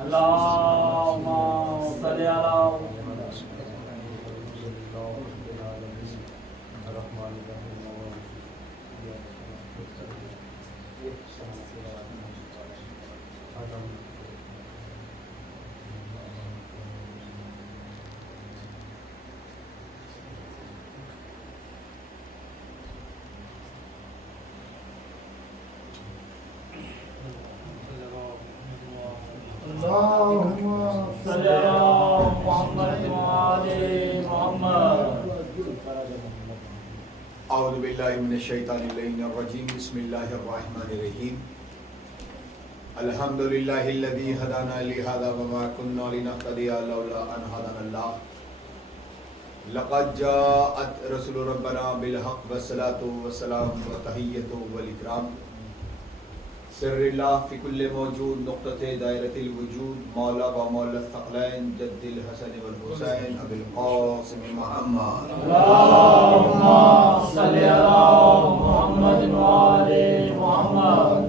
اللهم صل على صل على محمد وعلى محمد. اعوذ باللہ من الشیطان اللعین الرجیم. بسم اللہ الرحمن الرحیم. الحمد للہ الذی ہدانا لہذا وما كنا لنهتدی لولا ان ہدانا اللہ. لقد جاءت رسول ربنا بالحق والصلاة والسلام وتحیۃ والاکرام. سر اللہ فی کل موجود نقطۃ دائرۃ الوجود مولا و مولا الثقلین جد الحسن والحسین ابی القاسم محمد. اللهم صل على محمد وعلى محمد.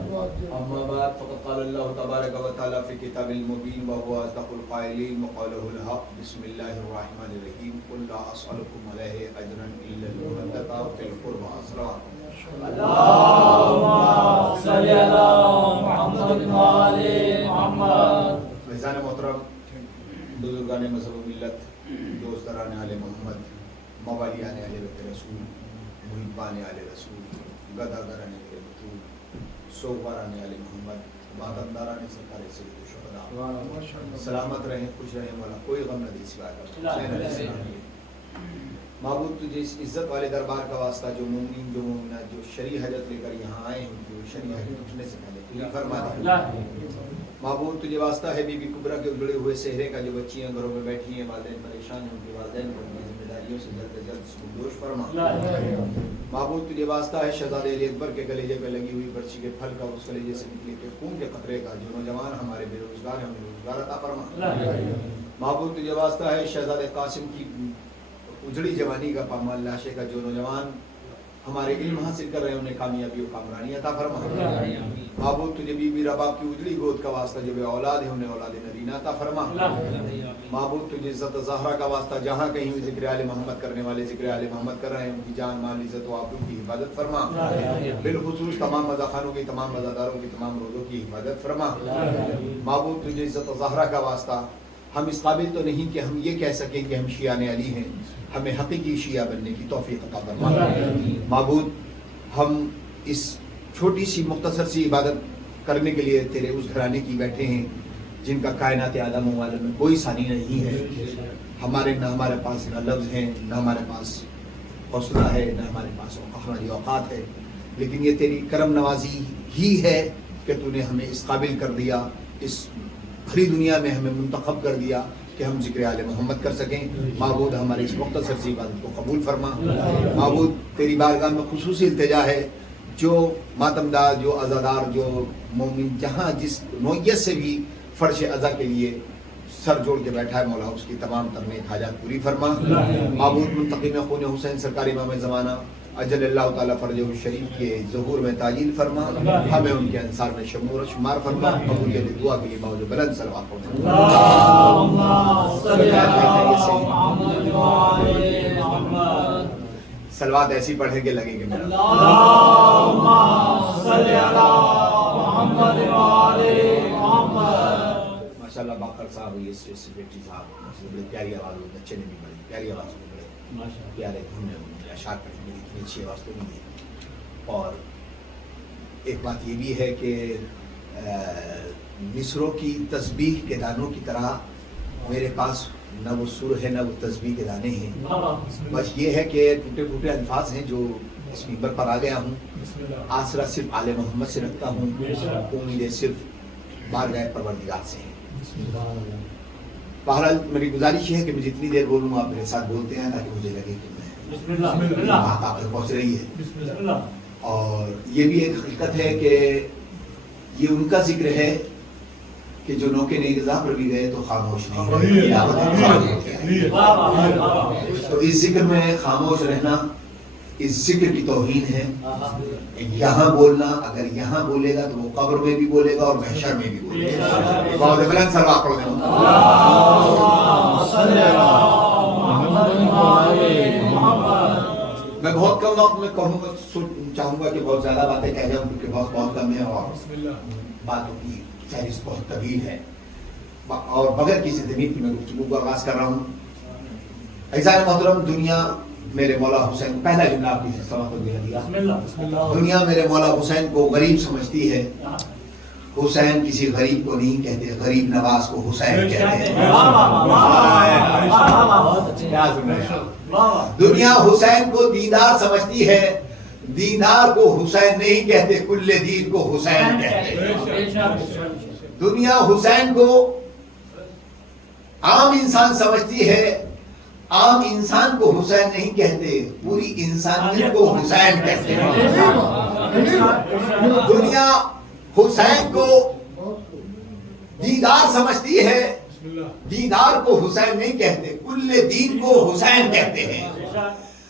اما بعد فقد قال اللہ تبارک و تعالی فی کتاب المبین وهو اصدق القائلین وقوله الحق. بسم اللہ الرحمن الرحیم. قل لا اسألکم علیہ اجرا الا المودۃ فی القربى. صلوات اللهم صل على محمد وعلى محمد. فیضان محترم، بزرگان مذہب و ملت، دوستران آل محمد، موالیان آل بیت رسول، محبان آل رسول، گداگران آل بطول، سوگواران آل محمد، ماتمداران سرکار سید الشہداء، سلامت رہیں، خوش رہیں، مولا کوئی غم نہ دے سوائے حسین علیہ السلام کی. معبود تجھے اس عزت والے دربار کا واسطہ جو مومنین جو مومنات جو شرعی حاجت لے کر یہاں آئے ہیں ان کی شرعی حاجت اٹھنے سے پہلے تو یہ فرما دے. معبود تجھے واسطہ ہے بی بی کبریٰ کے اجڑے ہوئے صحرے کا جو بچیاں گھروں میں بیٹھی ہیں، والدین پریشان ہیں، ان کے والدین کو اپنی ذمہ داریوں سے جلد از جلد سبکدوش فرما. معبود تجھے واسطہ ہے شہزادے علی اکبر کے کلیجے پہ لگی ہوئی برچی کے پھل کا، اس کلیجے سے نکلے کے خون کے قطرے کا جو نوجوان ہمارے بے روزگار ہیں انہیں روزگار عطا فرما. معبود تجھے واسطہ ہے شہزادے قاسم کی اجڑی جوانی کا پامال لاشے کا جو نوجوان ہمارے علم حاصل کر رہے ہیں انہیں کامیابی و کامرانی عطا فرما. معبود تجھے بی بی رباب کی اجڑی گود کا واسطہ جو بے اولاد ہے انہیں اولاد نبینہ عطا فرما. معبود تجھے عزت زہرا کا واسطہ جہاں کہیں بھی ذکر آل محمد کرنے والے ذکر آل محمد کر رہے ہیں ان کی جان مال عزت و آبرو کی حفاظت فرما. بالخصوص تمام مزاخانوں کی، تمام مزاداروں کی، تمام روزوں کی حفاظت فرما. معبود تجھے عزت زہرا کا واسطہ ہم اس قابل تو نہیں کہ ہم یہ کہہ سکیں کہ ہم شیعان علی ہیں، ہمیں حقیقی شیعہ بننے کی توفیق عطا فرما. معبود ہم اس چھوٹی سی مختصر سی عبادت کرنے کے لیے تیرے اس گھرانے کی بیٹھے ہیں جن کا کائنات عالم و عالم میں کوئی ثانی نہیں ہے. ہمارے پاس نہ لفظ ہیں، نہ ہمارے پاس حوصلہ ہے، نہ ہمارے پاس ہماری اوقات ہے، لیکن یہ تیری کرم نوازی ہی ہے کہ تو نے ہمیں اس قابل کر دیا، اس بھری دنیا میں ہمیں منتخب کر دیا کہ ہم ذکر آل محمد کر سکیں. معبود ہماری اس مختصر سی عبادت کو قبول فرما. معبود تیری بارگاہ میں خصوصی التجا ہے جو ماتمدار، جو عزادار، جو مومن جہاں جس نوعیت سے بھی فرش عزا کے لیے سر جوڑ کے بیٹھا ہے مولا اس کی تمام نیک حاجات پوری فرما. معبود منتقم خون حسین سرکار امام زمانہ اجل اللہ تعالیٰ فرجہ الشریف کے ظہور میں تعجیل فرما. ہمیں ان کے انصار میں شمار فرما. قبولیت دعا کے لیے باوجود بلند صلوات پڑھنا. صلوات ایسی پڑھیں کہ لگے کہ میرا ماشاءاللہ باقر صاحب یہ سیکریٹری صاحب بڑی پیاری آواز ہوئی، بچے نے بھی بڑی پیاری آواز میں بڑے پیارے دھن اشعار پڑھی، میری اتنی اچھی آواز تو نہیں ہے. اور ایک بات یہ بھی ہے کہ مصروں کی تسبیح کے دانوں کی طرح میرے پاس نہ وہ سر ہے نہ وہ تسبیح کے دانے ہیں. بس یہ ہے کہ ٹوٹے پھوٹے الفاظ ہیں جو اس منبر پر آ گیا ہوں. آسرا صرف آل محمد سے رکھتا ہوں، امیدیں صرف بارگاہ پروردگار سے ہیں. بہرحال میری گزارش یہ ہے کہ میں جتنی دیر بولوں آپ میرے ساتھ بولتے ہیں تاکہ مجھے لگے کہ میں بات آپ تک پہنچ رہی ہے. اور یہ بھی ایک حقیقت ہے کہ یہ ان کا ذکر ہے کہ جو نوکے نیغزاں پر بھی گئے تو خاموش نہیں رہے. تو اس ذکر میں خاموش رہنا اس ذکر کی توہین ہے. یہاں بولنا، اگر یہاں بولے گا تو وہ قبر میں بھی بولے گا اور محشر میں بھی بولے گا. بہت بلند سلوات پڑھو. میں بہت کم وقت میں کہوں گا، چاہوں گا کہ بہت زیادہ باتیں کہہ جاؤں کیونکہ وقت بہت کم ہے اور باتوں کی فہرست بہت طویل ہے. اور بغیر کسی تمہید کی میں گفتگو کا آغاز کر رہا ہوں. عزیزان محترم، دنیا میرے مولا حسین، پہلا جملہ آپ کی سماعت میں دیا، دنیا میرے مولا حسین کو غریب سمجھتی ہے. حسین کسی غریب کو نہیں کہتے، غریب نواز کو حسین کہتے ہیں. دنیا حسین کو دیندار سمجھتی ہے، دیندار کو حسین نہیں کہتے، کل دین کو حسین کہتے ہیں. دنیا حسین کو عام انسان سمجھتی ہے، عام انسان کو حسین نہیں کہتے، پوری انسانیت کو حسین کہتے ہیں. دنیا حسین کو دیندار سمجھتی ہے، دیندار کو حسین نہیں کہتے، کل دین کو حسین کہتے ہیں.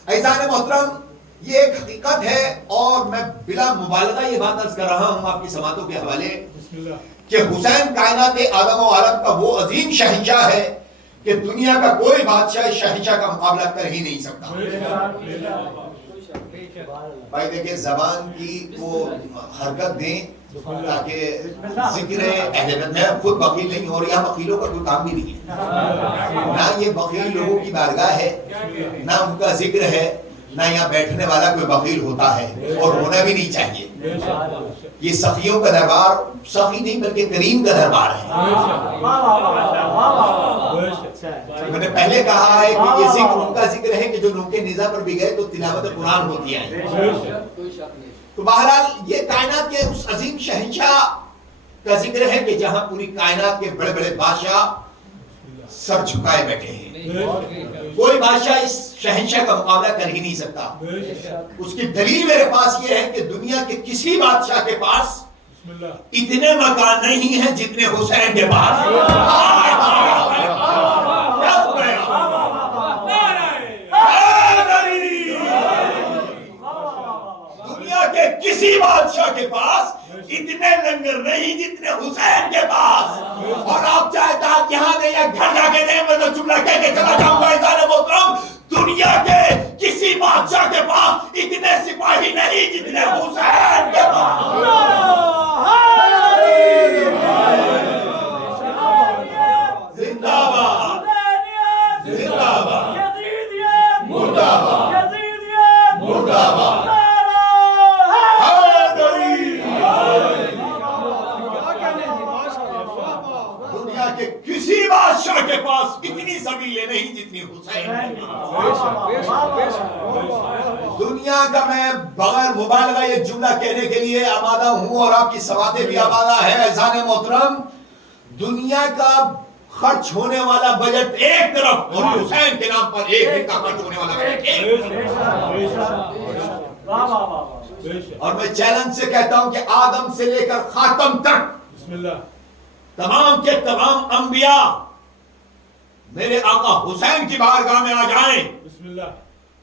عزیزان محترم، یہ ایک حقیقت ہے اور میں بلا مبالغہ یہ بات عرض کر رہا ہوں آپ کی سماعتوں کے حوالے کہ حسین کائنات آدم و عالم کا وہ عظیم شہنشاہ ہے کہ دنیا کا کوئی بادشاہ اس شہنشاہ کا مقابلہ کر ہی نہیں سکتا. بھائی دیکھیں، زبان کی وہ حرکت دیں تاکہ ذکر اہل بیت، میں خود بخیل نہیں ہوں اور یہاں بخیلوں کا کوئی کام بھی نہیں ہے. نہ یہ بخیل لوگوں کی بارگاہ ہے، نہ ان کا ذکر ہے، نہ یہاں بیٹھنے والا کوئی بخیل ہوتا ہے اور ہونا بھی نہیں چاہیے. یہ سخیوں کا دربار، سخی نہیں بلکہ کریم کا دربار ہے. میں نے پہلے کہا ہے کہ یہ ذکر ان کا ذکر ہے کہ جو نوک نیزہ پر بھی گئے تو تلاوت قرآن ہوتی ہے. تو بہرحال یہ کائنات کے اس عظیم شہنشاہ کا ذکر ہے کہ جہاں پوری کائنات کے بڑے بڑے بادشاہ سر جھکائے بیٹھے ہیں. کوئی بادشاہ اس شہنشاہ کا مقابلہ کر ہی نہیں سکتا. اس کی دلیل میرے پاس یہ ہے کہ دنیا کے کسی بادشاہ کے پاس اتنے مکان نہیں ہیں جتنے حسین کے پاس. دنیا کے کسی بادشاہ کے پاس اتنے لنگر نہیں جتنے حسین کے پاس. اور آپ چاہے تو یہاں دیں یا گھر جا کے دیں، میں تو جملہ کہہ کے چلا جاؤں گا. عزیزان محترم، دنیا کے کسی بادشاہ کے پاس اتنے سپاہی نہیں جتنے حسین کے پاس. زندہ باد، زندہ باد، مردہ باد، مردہ باد. دنیا کے کسی بادشاہ کے پاس اتنی سبیلیں نہیں جتنی حسین کے پاس. دنیا کا میں بغیر مبالغہ یہ جملہ کہنے کے لیے آمادہ ہوں اور آپ کی سماعتیں بھی آمادہ ہے. عزیزان محترم، دنیا کا خرچ ہونے والا بجٹ ایک طرف اور حسین کے نام پر ایک دن کا خرچ ہونے والا بجٹ ایک طرف. اور میں چیلنج سے کہتا ہوں کہ آدم سے لے کر خاتم تک تمام کے تمام انبیاء میرے آقا حسین کی بارگاہ میں آ جائیں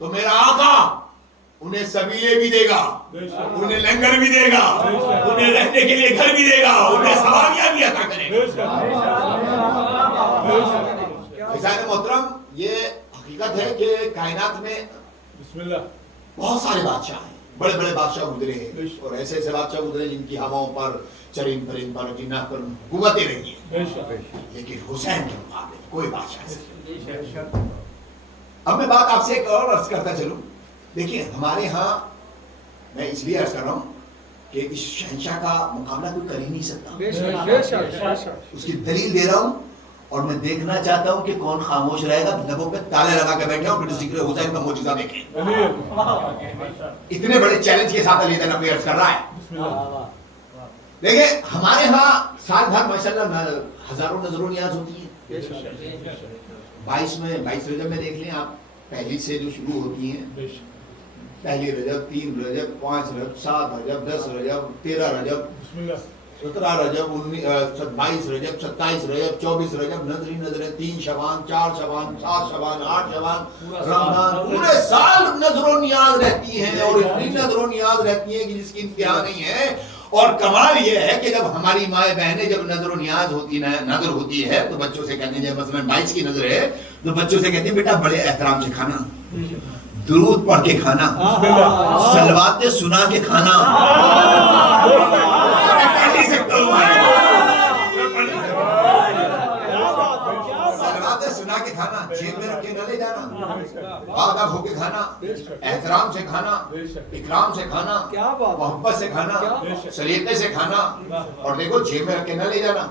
تو میرا آقا انہیں سبیلے بھی دے گا، انہیں لنگر بھی دے گا، انہیں رہنے کے لیے گھر بھی دے گا، انہیں سواریاں بھی عطا کرے گا. عزیزان محترم، یہ حقیقت ہے کہ کائنات میں بہت سارے بادشاہ ہیں، بڑے بڑے بادشاہ گزرے ہیں اور ایسے ایسے بادشاہ گزرے جن کی ہواؤں پر، چرند پرند پر، جنات پر قوتیں رہی ہیں، لیکن حسین کے مقابلے کوئی بادشاہ نہیں. اب میں بات آپ سے ایک اور عرض کرتا چلوں. دیکھیے، ہمارے ہاں میں اس لیے عرض کر رہا ہوں کہ اس شہنشاہ کا مقابلہ کوئی کر ہی نہیں سکتا. اس کی دلیل دے رہا ہوں اور میں دیکھنا چاہتا ہوں کہ کون خاموش رہے گا. لبوں پہ تالے لگا کے بیٹھے اور پھر ذکر حسین کا معجزہ دیکھیں. اتنے بڑے چیلنج کے ساتھ علی نبی عرض کر رہا ہے. دیکھیں، ہمارے ہاں سال بھر ماشاءاللہ ہزاروں نظروں نیاز ہوتی ہیں. 22 رجب میں دیکھ لیں آپ، پہلی سے جو شروع ہوتی ہیں، پہلی رجب، 3 رجب، 5 رجب، 7 رجب، 10 رجب، 13 رجب، 17 رجب 22 رجب 27 رجب 24 رجب نظری نظریں 3 شعبان 4 شعبان 7 شعبان 8 شعبان رمضان پورے سال نظر و نیاز رہتی ہیں اور اتنی نظر و نیاز رہتی ہیں کہ جس کی انتہا نہیں ہے. اور کمال یہ ہے کہ جب ہماری مائیں بہنیں جب نظر و نیاز نظر ہوتی ہے تو بچوں سے کہتے ہیں جب مثلا 22 کی نظر ہے تو بچوں سے کہتے ہیں بیٹا بڑے احترام سے کھانا, درود پڑھ کے کھانا, صلوات سنا کے کھانا. صلوات سنا کے کھانا, جیب میں رکھ کے نہ لے جانا, آداب ہو کے کھانا, احترام سے کھانا, اکرام سے کھانا, محبت سے کھانا, سلیقے سے کھانا, اور دیکھو جیب میں رکھ کے نہ لے جانا.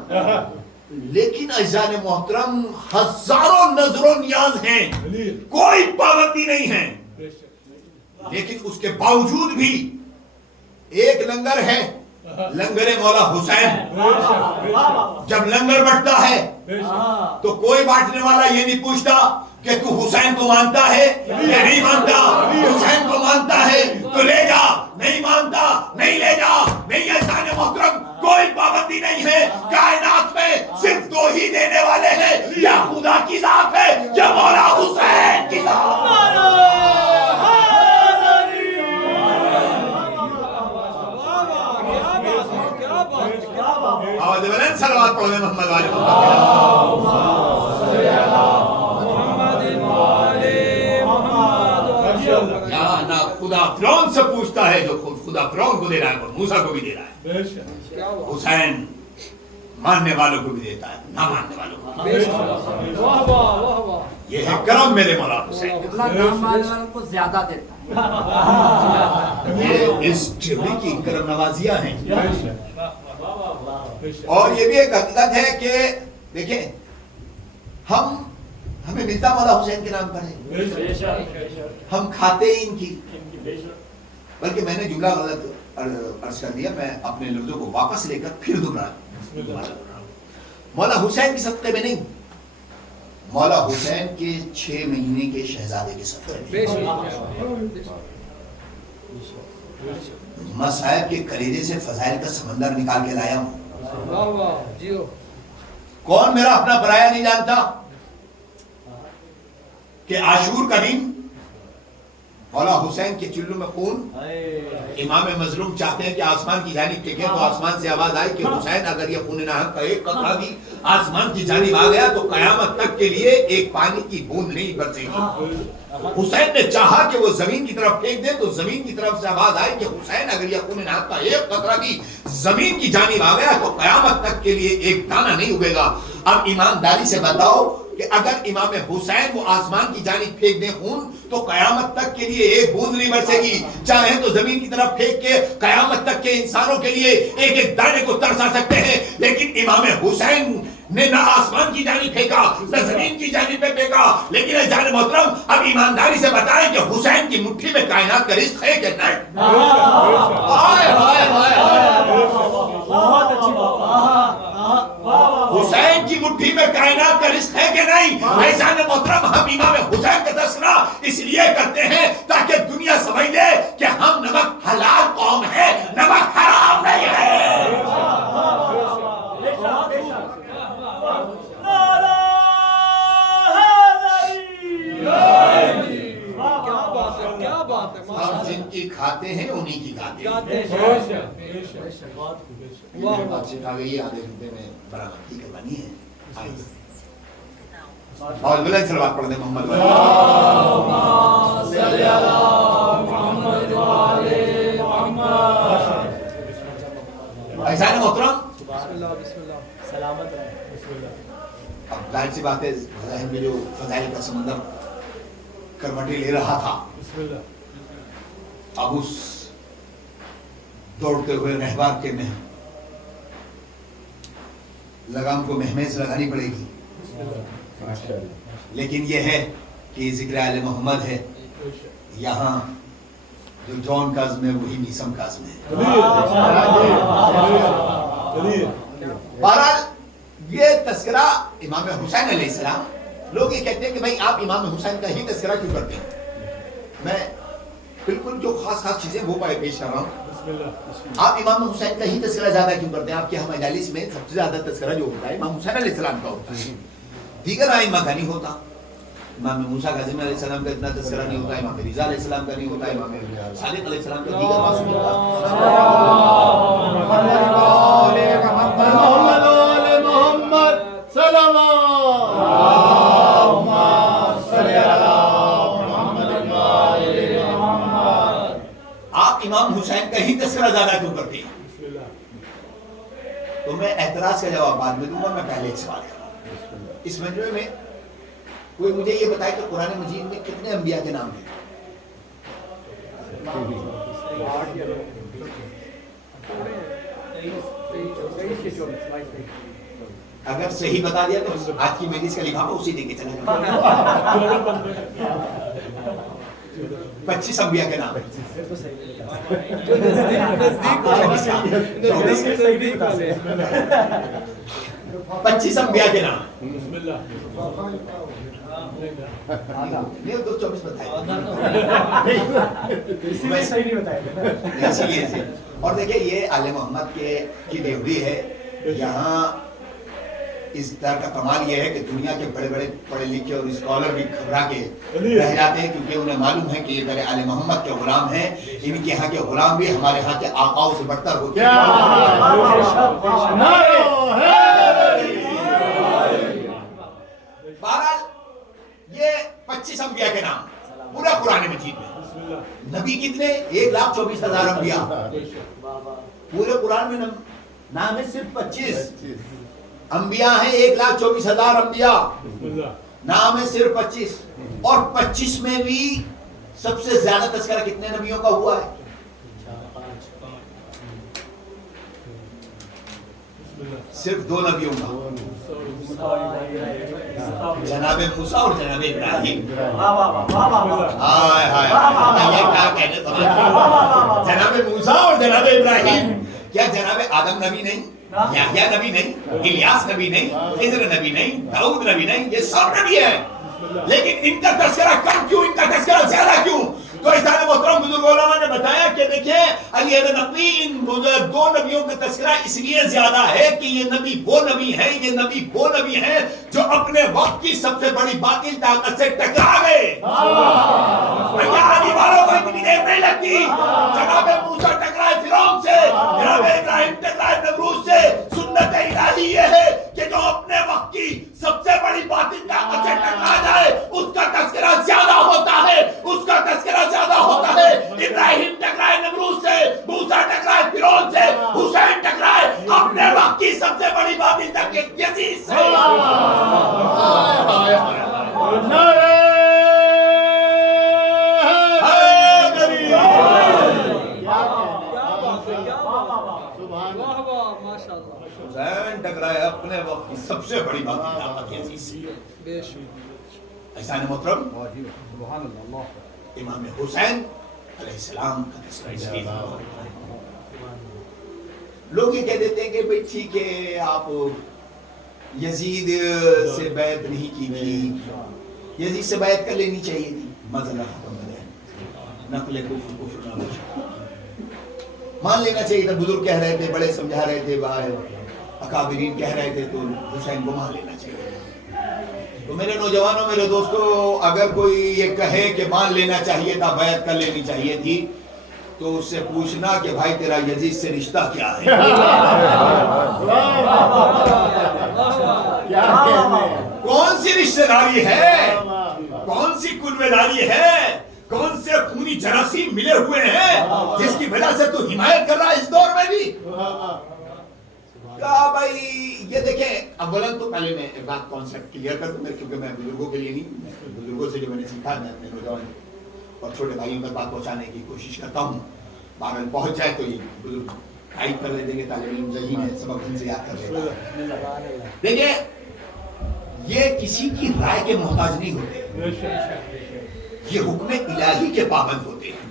لیکن عزیزان محترم ہزاروں نظر و نیاز ہیں, کوئی پابندی نہیں ہے, لیکن اس کے باوجود بھی ایک لنگر ہے, لنگر مولا حسین. جب لنگر بٹتا ہے تو کوئی بانٹنے والا یہ نہیں پوچھتا کہ تو حسین کو مانتا ہے یا نہیں مانتا, حسین کو مانتا ہے تو لے جا, نہیں مانتا نہیں لے جا. نہیں عزیزان محترم کوئی پابندی نہیں ہے, کائنات میں صرف 2 ہی دینے والے ہیں, یا خدا کی ذات ہے یا مولا حسین کی ذات. آواز بلند صلوات پڑھو محمد والے یہاں نہ خدا فرعون سے پوچھتا ہے جو خدا فرعون کو دے رہا ہے اور موسیٰ کو بھی دے رہا ہے. حسین ماننے والوں کو بھی دیتا ہے, نہ ماننے والوں کو. یہ ہے کرم میرے مولا حسین, کو زیادہ دیتا ہے. یہ اس ٹھیوڑی کی کرم نوازیاں ہیں. اور یہ بھی ایک حقیقت ہے کہ دیکھیں ہمیں ملتا مولا حسین کے نام پر ہے, ہم کھاتے ہی ان کی. بلکہ میں نے جملہ غلط عرض کر دیا, میں اپنے لفظوں کو واپس لے کر پھر دوہرا. مولا حسین کے صدقے میں نہیں, مولا حسین کے 6 مہینے کے شہزادے کے صدقے میں. مصائب کے کلیجے سے فضائل کا سمندر نکال کے لایا ہوں. کون میرا اپنا پرایا نہیں جانتا کہ عاشور کا دن مولا حسین کے چلو میں خون, امام مظلوم چاہتے ہیں کہ آسمان کی جانب دیکھیں تو آسمان سے آواز آئی کہ حسین اگر یہ خون ناحق کا ایک قطرہ بھی آسمان کی جانب آ گیا تو قیامت تک کے لیے ایک پانی کی بوند نہیں برسے گی. حسین نے چاہا کہ وہ زمین کی طرف پھینک دے تو زمین کی طرف سے آواز آئی کہ حسین اگر یہ خون ناحق کا ایک قطرہ بھی زمین کی جانب آ گیا تو قیامت تک کے لیے ایک دانہ نہیں اگے گا. اب ایمانداری سے بتاؤ کہ اگر امام حسین وہ آسمان کی جانب پھینک دیں خون تو قیامت تک کے لیے ایک بوند نہیں برسے گی. چاہے تو زمین کی طرف پھینک کے قیامت تک کے انسانوں کے لیے ایک ایک دانے کو ترسا سکتے ہیں, لیکن امام حسین نے نہ آسمان کی جانب پھینکا نہ زمین کی جانب پہ پھینکا. لیکن جان محترم اب ایمانداری سے بتائیں کہ حسین کی مٹھی میں کائنات کا رزق ہے کہ نہیں؟ حسین کی مٹھی میں کائنات کا رزق ہے کہ نہیں؟ ایسا محترم ہم امام حسین کا تذکرہ اس لیے کرتے ہیں تاکہ دنیا سمجھ لے کہ ہم نمک حلال قوم ہے, نمک حرام نہیں ہے. ہم جن کی کھاتے ہیں انہی کی کھاتے ہیں. بات سکھا گئی آدھے گھنٹے میں برآمد کی کرانی ہے. اور بلند صلوات پڑھ دیں محمد والے. ایسا ہے محترم, سلامت رہے. اب ظاہر سی بات ہے ذہن میں جو فضائل کا سمندر کروٹیں لے رہا تھا, اب اس دوڑتے ہوئے رہبار کے میں لگام کو مہمیز لگانی پڑے گی. لیکن یہ ہے کہ ذکر آل محمد ہے, یہاں جو جون کا عزم ہے وہی میسم کا عزم ہے. بہرحال یہ تذکرہ امام حسین علیہ السلام, لوگ یہ کہتے ہیں کہ بھائی آپ امام حسین کا ہی تذکرہ کیوں کرتے ہیں. میں بالکل جو خاص چیزیں وہ پیش کر رہا ہوں. آپ امام حسین کا ہی تذکرہ زیادہ کیوں کرتے ہیں؟ آپ کے ہم مجالس میں سب سے زیادہ تذکرہ جو ہوتا ہے امام حسین علیہ السلام کا ہوتا ہے، دیگر ائمہ کا نہیں ہوتا. امام موسیٰ کاظم علیہ السلام کا اتنا تذکرہ نہیں ہوتا، امام رضا علیہ السلام کا نہیں ہوتا، امام صادق علیہ السلام کا، دیگر معصومین کا. آپ امام حسین کا ہی تذکرہ زیادہ کیوں کرتے ہیں؟ تو میں اعتراض کا جواب بعد میں دوں گا، میں پہلے ایک سوال کروں. اس مجموعے میں کوئی مجھے یہ بتائے کہ قرآن مجید میں کتنے انبیاء کے نام ہیں؟ اگر صحیح بتا دیا تو آج کی میڈیس کا لفافہ اسی دے کے چلا جاؤں. 25 انبیاء کے نام ہیں. 25 انبیاء کے نام. نہیں 24 بتائے. اور دیکھیں یہ آل محمد کی ڈیوری ہے. یہاں اس در کا کمال یہ ہے کہ دنیا کے بڑے بڑے پڑھے لکھے اور اسکالر بھی گھبرا کے رہ جاتے ہیں، کیونکہ انہیں معلوم ہے کہ یہ در آل محمد کے غلام ہیں. ان کے ہاں کے غلام بھی ہمارے ہاں کے آقاؤں سے بڑھتر ہوتے ہیں. بہرحال یہ 25 انبیاء کے نام پورا قرآن مجید میں. نبی کتنے؟ 1,24,000 انبیاء. پورے قرآن میں نام ہے صرف 25. انبیاء ہیں 1,24,000 انبیاء، نام ہے صرف 25. اور 25 میں بھی سب سے زیادہ تذکرہ کتنے نبیوں کا ہوا ہے؟ صرف 2 نبیوں کا، جناب موسیٰ اور جناب ابراہیم. جناب موسیٰ اور جناب ابراہیم. کیا جناب آدم نبی نہیں؟ یحییٰ نبی نہیں؟ الیاس نبی نہیں؟ خضر نبی نہیں؟ داؤد نبی نہیں؟ یہ سب نبی ہیں، لیکن ان کا تذکرہ کم کیوں، ان کا تذکرہ زیادہ کیوں؟ تو احسان محترم بزرگ علماء نے بتایا کہ دیکھیں علی نقوی ان 2 نبیوں کا تذکرہ اس لیے زیادہ ہے کہ یہ نبی وہ نبی ہیں، یہ نبی وہ نبی ہیں جو اپنے وقت کی سب سے بڑی باطل طاقت سے ٹکرا گئے. علی والوں کو اتنی دیر نہیں لگتی. جناب موسیٰ ٹکرائے فرعون سے، جناب ابراہیم ٹکرائے نمرود سے. سنت الہی یہ ہے کہ جو اپنے وقت کی سب سے بڑی باطل طاقت سے ٹکرا جائے اس کا تذکرہ زیادہ ہوتا ہے، اس کا تذکرہ زیادہ ہوتا ہے. ابراہیم ٹکرائے نمرود سے، موسیٰ ٹکرائے فرعون سے، حسین ٹکرائے اپنے وقت کی سب سے بڑی باطل طاقت یزید سے. حسین ٹکرائے اپنے وقت کی سب سے بڑی باطل طاقت یزید سے. احسان محترم امام حسین علیہ السلام کا تذکرہ. لوگ یہ کہہ دیتے ہیں کہ بھئی ٹھیک ہے آپ یزید سے بیعت نہیں کی تھی، یزید سے بیعت کر لینی چاہیے تھی. مسئلہ ختم ہو گیا. نقل کفر نہ ہو. مان لینا چاہیے تھا. بزرگ کہہ رہے تھے، بڑے سمجھا رہے تھے، باہر اکابرین کہہ رہے تھے، تو حسین کو مان لینا چاہیے. تو میرے نوجوانوں، میرے دوستوں، اگر کوئی یہ کہے کہ مان لینا چاہیے تھا، بیعت کر لینی چاہیے تھی، تو اس سے پوچھنا کہ بھائی تیرا یزید سے رشتہ کیا ہے؟ کون سی رشتہ داری ہے؟ کون سی کنوے داری ہے؟ کون سے خونی جراثیم ملے ہوئے ہیں جس کی وجہ سے تو حمایت کر رہا ہے اس دور میں بھی؟ کہا بھائی یہ دیکھیں، اولاً تو پہلے میں ایک بات کانسیپٹ کلیئر کر دوں، کیونکہ میں بزرگوں کے لیے نہیں، بزرگوں سے جو میں نے سیکھا میں اپنے نوجوان اور چھوٹے بھائیوں تک بات پہنچانے کی کوشش کرتا ہوں. بہرحال پہنچ جائے تو یہ بزرگ ٹائپ کر دیں گے، طالب علم ذہین ہے، سبق ان سے یاد کر لیتا ہے. دیکھیں یہ کسی کی رائے کے محتاج نہیں ہوتے، یہ حکم الہی کے پابند ہوتے ہیں.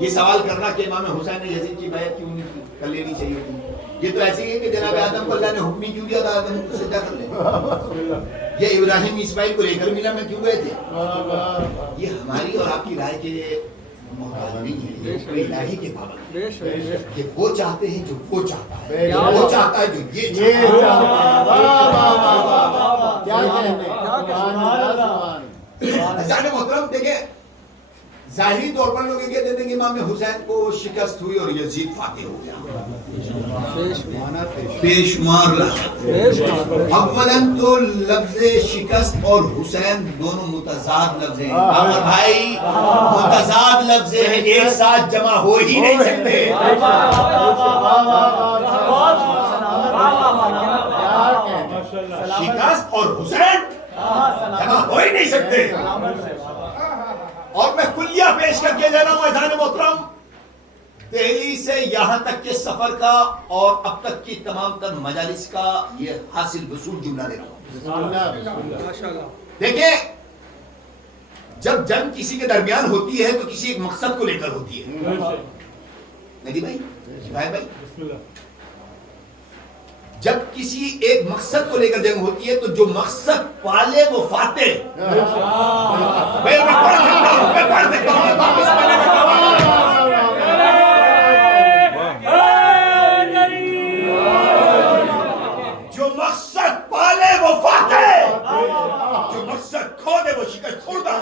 یہ سوال کرنا کہ امام حسین نے یزید کی بیعت کیوں نہیں کر لینی چاہیے تھی، یہ تو ایسے ہی ہے کہ جناب آدم کو اللہ نے حکم ہی کیوں دیا تھا آدم کو سجدہ کر لے. یہ ابراہیم اسماعیل کو لے کر مینا میں کیوں گئے تھے؟ یہ ہماری اور آپ کی رائے کے محتاج نہیں ہے، یہ حکم الہی کے پابند ہے۔ بے شک کہ وہ چاہتے ہیں جو وہ چاہتا ہے، بے شک۔ وہ چاہتا ہے جو یہ یہ چاہتا ہے۔ واہ واہ واہ واہ واہ، کیا کہنے، سبحان اللہ، سبحان عزیزان محترم دیکھیں، ظاہری طور پر لوگ یہ کہتے ہیں کہ امام حسین کو شکست ہوئی اور یزید فاتح ہو گیا۔ بے شمار لعنت۔ اولاً تو لفظ شکست اور حسین دونوں متضاد لفظ ہیں، اور بھائی متضاد لفظ ہیں، ایک ساتھ جمع ہو ہی نہیں سکتے۔ شکست اور حسین جمع ہو ہی نہیں سکتے۔ اور میں کلیہ پیش کر کے دے رہا ہوں عزیزان محترم، دہلی سے یہاں تک کے سفر کا اور اب تک کی تمام تر مجالس کا یہ حاصل وصول جملہ دے رہا ہوں۔ ماشاءاللہ۔ دیکھیں، جب جنگ کسی کے درمیان ہوتی ہے تو کسی ایک مقصد کو لے کر ہوتی ہے۔ ندی بھائی، شفایت بھائی، جب کسی ایک مقصد کو لے کر جنگ ہوتی ہے تو جو مقصد پالے وہ فاتح۔ میں پڑھ سکتا ہوں، میں پڑھ سکتا ہوں، میں واپس پڑھنے میں جو مقصد پالے وہ فاتح، جو مقصد کھو دے وہ شکست خوردہ۔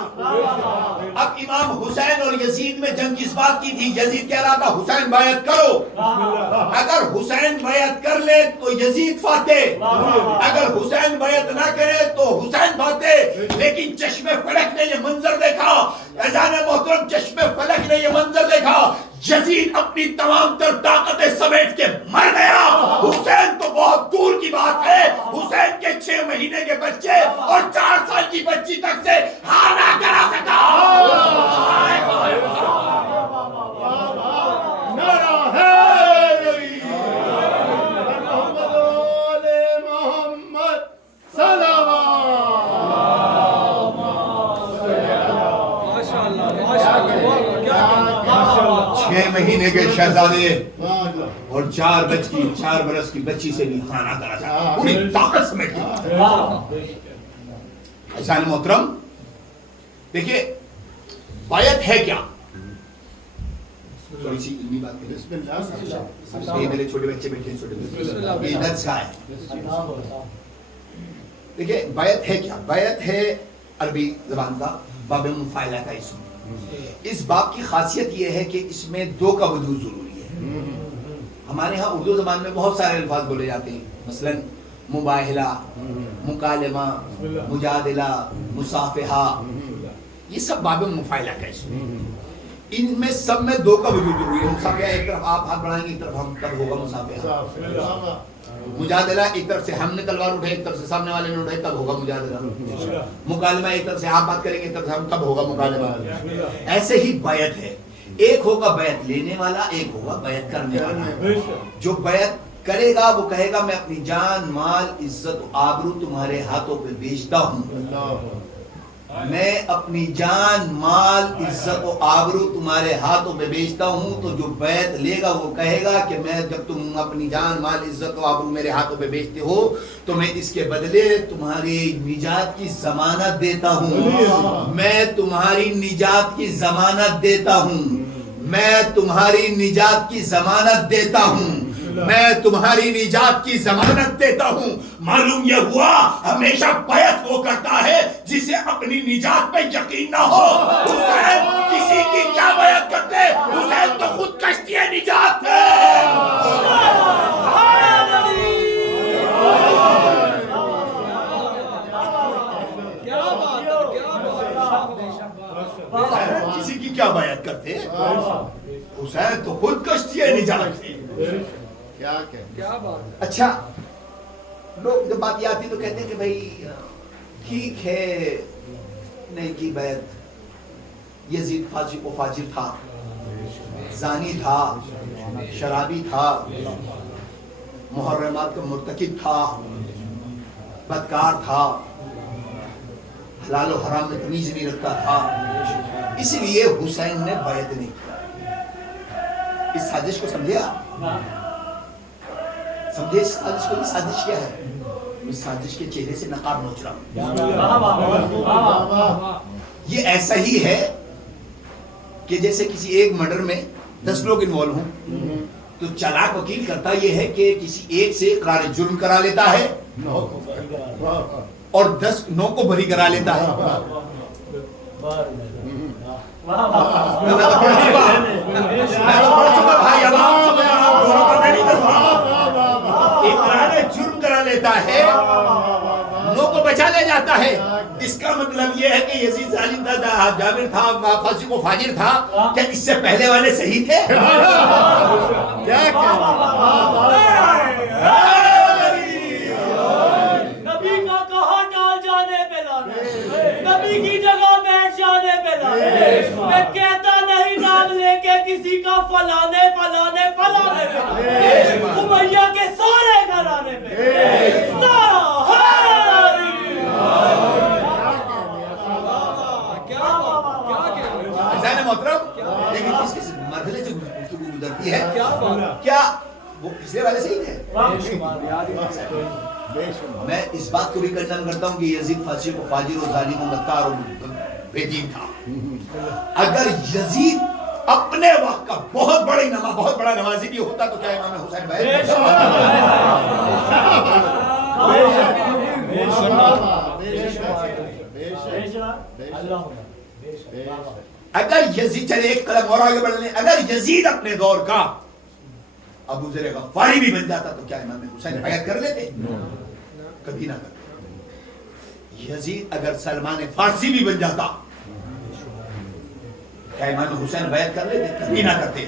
اب امام حسین اور یزید میں جنگ کس بات کی تھی؟ یزید کہہ رہا تھا حسین بیعت کرو، اگر حسین بیعت کر لے تو یزید فاتح، اگر حسین بیعت نہ کرے تو حسین فاتح۔ لیکن چشم فلک نے یہ منظر دیکھا، عزیزان محترم، چشم فلک نے یہ منظر دیکھا، یزید اپنی تمام تر طاقتیں سمیٹ کے مر گیا۔ حسین تو بہت دور کی بات ہے، حسین کے 6 مہینے کے بچے اور 4 سال کی بچی تک سے ہاں نہ کرا سکا۔ مہینے کے شہزادے اور 4 برس کی بچی سے بھی خانہ کرا سکتا، پوری طاقت سمیٹ کے۔ عزیزان محترم دیکھیے، بیعت ہے کیا؟ تھوڑی سی علمی بات کریں۔ یہ میرے چھوٹے بچے بیٹھے ہیں، چھوٹے بچے، یہ درس کا ہے۔ دیکھیے بیعت ہے کیا؟ بیعت ہے عربی زبان کا باب مفاعلہ کا اسم۔ اس باب کی خاصیت یہ ہے کہ اس میں 2 کا وجود ضروری ہے۔ ہمارے ہاں اردو زبان میں بہت سارے الفاظ بولے جاتے ہیں، مثلا مباہلہ، مکالمہ، مجادلہ، مصافحہ، یہ سب باب مفاعلہ کا اسم۔ ان میں سب میں 2 کا وجود ضروری ہے۔ مصافحہ ایک طرف آپ ہاتھ بڑھائیں گے، ایک طرف ہم، تب ہوگا مصافحہ۔ مجادلہ ایک طرف سے ہم نے تلوار اٹھائی، ایک طرف سے سامنے والے نے اٹھائی، تب ہوگا مجادلہ۔ مکالمہ ایک طرف سے آپ بات کریں گے، ایک طرف سے ہم، تب ہوگا مکالمہ۔ ایسے ہی بیعت ہے، ایک ہوگا بیعت لینے والا، ایک ہوگا بیعت کرنے والا۔ جو بیعت کرے گا وہ کہے گا میں اپنی جان، مال، عزت و آبرو تمہارے ہاتھوں پہ بیچتا ہوں، میں اپنی جان، مال، عزت و آبرو تمہارے ہاتھوں پہ بیچتا ہوں۔ تو جو بیعت لے گا وہ کہے گا کہ میں جب تم اپنی جان، مال، عزت و آبرو میرے ہاتھوں پہ بیچتے ہو تو میں اس کے بدلے تمہاری نجات کی ضمانت دیتا ہوں، میں تمہاری نجات کی ضمانت دیتا ہوں، میں تمہاری نجات کی ضمانت دیتا ہوں، میں تمہاری نجات کی ضمانت دیتا ہوں۔ معلوم یہ ہوا ہمیشہ بیعت وہ کرتا ہے جسے اپنی نجات پہ یقین نہ ہو۔ حسین کسی کی کیا بیعت کرتے؟ حسین تو خود کشتی نجات ہے۔ کسی کی کیا بیعت کرتے؟ حسین تو خود کشتی نجات ہے۔ کیا بات۔ اچھا، لوگ جب بات یہ آتی تو کہتے ہیں کہ بھائی ٹھیک ہے نہیں کی بیعت، یزید فاسق و فاجر تھا، زانی تھا، شرابی تھا، محرمات کا مرتکب تھا، بدکار تھا، حلال و حرام میں تمیز نہیں رکھتا تھا، اس لیے حسین نے بیعت نہیں کیا۔ اس سازش کو سمجھے آپ؟ سمجھے اس سازش کو؟ یہ سازش کیا ہے؟ اس سازش کے چہرے سے نقاب نوچ رہا ہوں۔ یہ ایسا ہی ہے کہ جیسے کسی ایک مرڈر میں 10 لوگ انوالو ہوں تو چالاک وکیل کرتا یہ ہے کہ کسی ایک سے اقرار جرم کرا لیتا ہے اور 9 کو بری کرا لیتا ہے. اقرار جرم کرا لیتا ہے 9 کو بچا لے جاتا ہے. اس کا مطلب یہ ہے کہ یزید ظالم تھا, جابر تھا, فاسق و فاجر تھا, کیا اس سے پہلے والے صحیح تھے؟ کیا نبی کا کہا ٹال جانے پہ لانے, نبی کی جگہ بیٹھ جانے پہ لانے. میں کہتا نہیں نام لے کے کسی کا فلانے فلانے فلانے پہ, امیہ کے سارے گھرانے پہ. محترم لیکن کس مرحلے سے گفتگو گزرتی ہے, کیا وہ پچھلے والے صحیح تھے؟ میں اس بات کو بھی کنڈم کرتا ہوں کہ یزید فاسق و فاجر و ظالم و مکار اور بے دین تھا. اگر یزید اپنے وقت کا بہت بڑا نمازی بھی ہوتا تو کیا امام حسین بیعت اگر یزید, چلے ایک قدم اور آگے بڑھ لیں, اگر یزید اپنے دور کا ابو ذر غفاری بھی بن جاتا تو کیا امام حسین بیعت کر لیتے؟ کبھی نہ کرتے. یزید اگر سلمان فارسی بھی بن جاتا کیا امام حسین بیعت کر لیتے؟ کبھی نہ کرتے.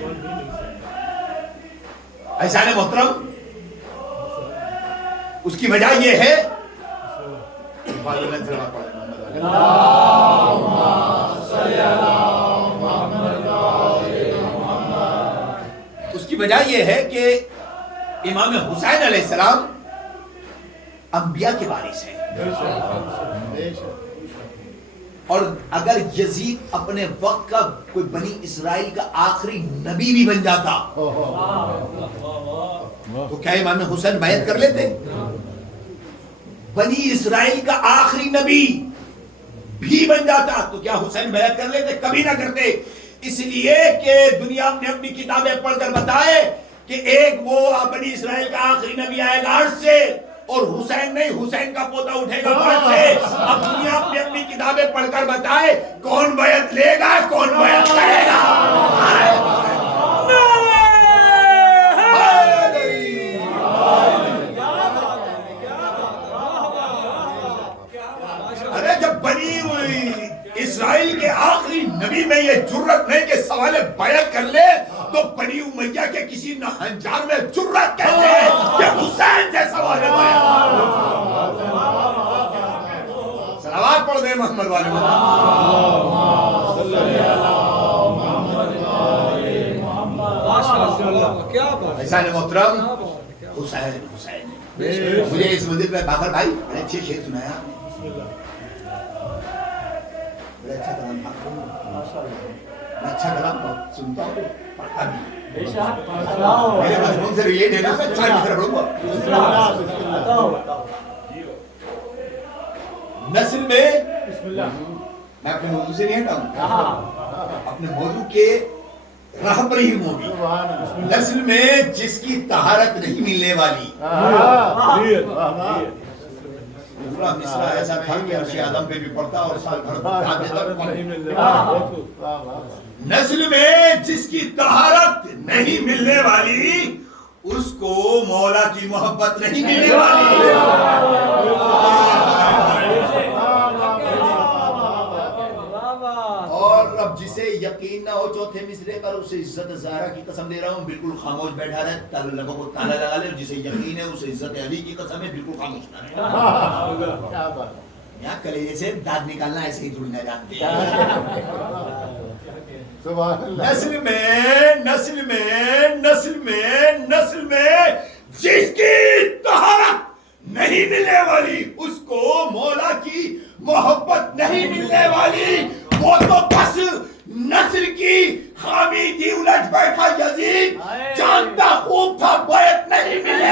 عزیزان محترم, اس کی وجہ یہ ہے اس کی وجہ یہ ہے کہ امام حسین علیہ السلام انبیاء کے وارث ہیں. اور اگر یزید اپنے وقت کا کوئی بنی اسرائیل کا آخری نبی بھی بن جاتا تو کیا امام حسین بیعت کر لیتے؟ بنی اسرائیل کا آخری نبی بھی بن جاتا تو کیا حسین بیعت کر لیتے؟ کبھی نہ کرتے. اس لیے کہ دنیا نے اپنی کتابیں پڑھ کر بتائے کہ ایک وہ بنی اسرائیل کا آخری نبی آئے گا عرش سے, اور حسین نہیں, حسین کا پوتا اٹھے گا عرش سے. اب دنیا نے اپنی کتابیں پڑھ کر بتائے کون بیعت لے گا, کون بیعت کرے گا. ارے جب بنی ہوئی اسرائیل کے آخری نبی میں یہ جرت نہیں کہ سوال بیعت کر لے, تو بنی امیہ کے کسی نہنجار میں جرت کہتے ہیں کہ حسین سے سوال بیعت. صلوات پڑھ دیں محمد والے محمد. محترم, حسین مجھے اس مندر میں باقر بھائی بڑے اچھے شعر سنایا, بڑے اچھا کلام پڑھتا ہوں, میں اچھا کلام سنتا ہوں, پڑھتا بھی. میرے مضمون سے ریلیٹ ہے نا, میں 4 مصرع پڑھوں گا. نسل میں میں اپنے موضوع سے نہیں ہٹاؤں, اپنے موضوع کے راہ پر ہی ہوگی. نسل میں جس کی طہارت نہیں ملنے والی, دوسرا مصرع ایسا تھا کہ عرش اعظم پہ بھی پڑھتا اور سال بھر نسل میں جس کی طہارت نہیں ملنے والی اس کو مولا کی محبت نہیں ملنے والی. اور اب جسے یقین نہ ہو چوتھے مصرعے پر, اسے عزت زہرا کی قسم دے رہا ہوں, بالکل خاموش بیٹھا رہے, لبوں کو تالا لگا لے. جسے یقین ہے اسے عزت علی کی قسم ہے, بالکل خاموش نہ رہے. یہاں کلیجے سے دانت نکالنا ایسے ہی تھوڑی نہ جانتے. نسل میں جس کی طہارت نہیں ملنے والی اس کو مولا کی محبت نہیں ملنے والی. وہ تو بس نسل کی خامی تھی, الجھ بیٹھا یزید جانتا خوب تھا بیعت نہیں ملنے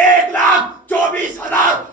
1,24,000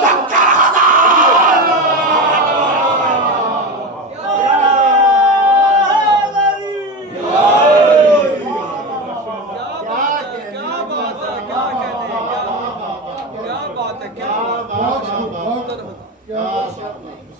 70,000।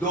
2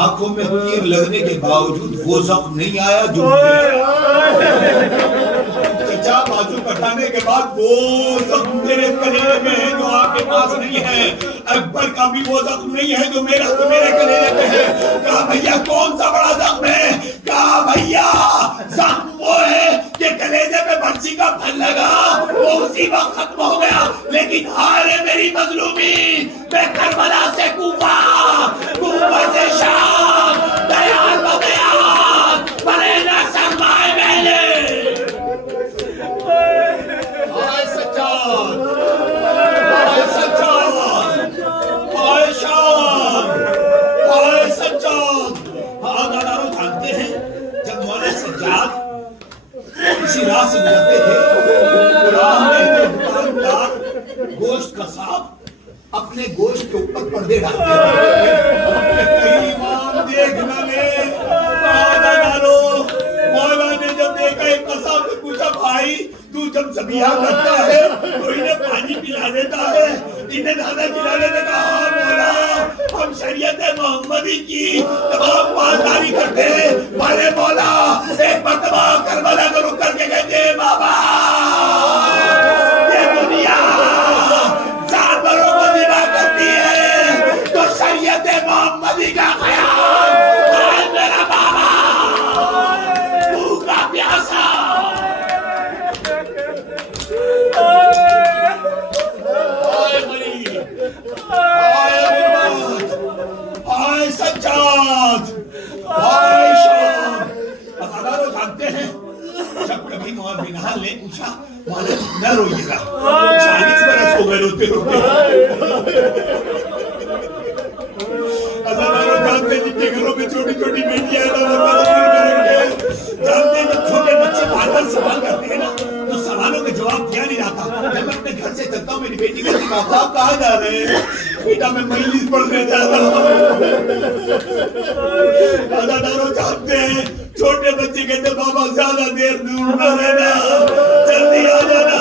آنکھوں میں تیر لگنے کے باوجود وہ زخم نہیں آیا جو چچا بازو کٹانے کے بعد وہ زخم میرے کلیجے میں ہے جو آپ کے پاس نہیں ہے. اکبر کا بھی وہ زخم نہیں ہے جو میرے کلیجے میں ہے. کہا بھیا کون سا بڑا زخم ہے؟ کہا بھیا زخم وہ ہے کہ کلیجے پہ برچی کا پھل لگا, وہ اسی وقت ختم ہو گیا. لیکن ہائے میری مظلومی, میں کربلا سے کوفہ, کوفہ سے شام, دیار بدیار پڑے نہ سرمائے میلے. ہائے سجاد, ہائے سجاد, ہائے شام, ہائے سجاد. ہاں دادارو جانتے ہیں جب مولا سجاد اسی راہ سے گزرتے تھے, راہ میں جو دکاندار گوشت کا صاحب اپنے گوشت کے اوپر پردے ڈالتے تھے کہیں امام دیکھ نہ لے. مولا نے جب دیکھا ایک قصاب سے پوچھا بھائی تو جب ذبیحہ کرتا ہے تو انہیں پانی پلا دیتا ہے, انہیں دانا کھلا دیتا ہے. کہا مولا ہم شریعت محمدی کی تمام پاسداری کرتے ہیں. بھلے مولا ایک مرتبہ کربلا کو رک کر کے کہتے ہیں بابا یہ دنیا جانوروں کو ذبح کرتی ہے تو شریعت محمدی کا خیال آئے میرا بابا بھوکا پیاسا. آئے غریب, آئے غربت, آئے سجاد, آئے شام. ازادارو جانتے ہیں جب کبھی مولا بنحال نے پوچھا مولا کتنا روئیے گا, 40 برس ہو گئے روتے روتے. ازادارو جانتے جن کے گھروں میں چھوٹی چھوٹی بیٹیاں جانتے ہیں جب چھوٹے بچے بار بار سوال کرتے ہیں نا تو سوالوں کے جواب دیا نہیں جاتا. جب میں اپنے گھر سے چلتا ہوں میری بیٹی کہتی بابا آپ کہاں جا رہے ہیں؟ بیٹا میں مجلس پڑھنے جا رہا ہوں. ازادارو جانتے ہیں چھوٹے بچے کہتے بابا زیادہ دیر دور نہ رہنا, جلدی آ جانا.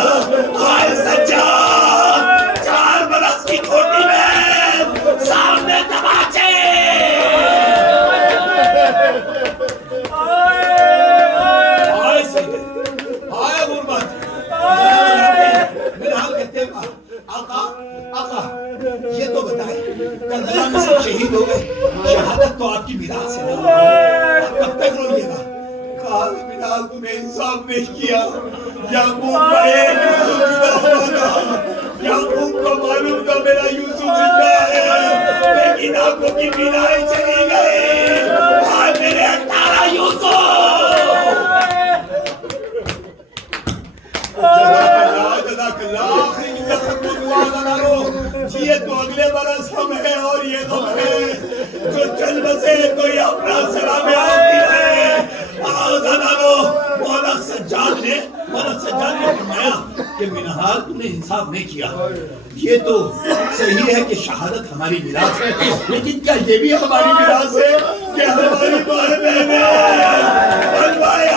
آئے سجاد 4 برس کی چھوٹی بہن سامنے تماچے. آئے سید, آئے غربت. بنحال کہتے ہیں آقا آقا یہ تو بتائیں کربلا میں سب شہید ہو گئے, شہادت تو آپ کی میراث ہے نا, آپ کب تک روئیے گا؟ کہا بنحال تم نے انصاف نہیں کیا. یعقوب کا ایک یوسف جدا ہوا تھا, یعقوب کو معلوم تھا میرا یوسف زندہ ہے, لیکن آنکھوں کی بینائی چلی گئی. آج میرے 18 یوسف. جزاک اللہ آخری جملہ ختم ہوا. یہ تو اگلے برس ہم ہیں اور یہ غم ہے جو چل بسے تو یہ اپنا سلام آتی ہے. مولا سجاد نے فرمایا کہ بنحال تم نے انصاف نہیں کیا. یہ تو صحیح ہے کہ شہادت ہماری میراث ہے, لیکن کیا یہ بھی ہماری میراث ہے کہ ہماری ماں بہنیں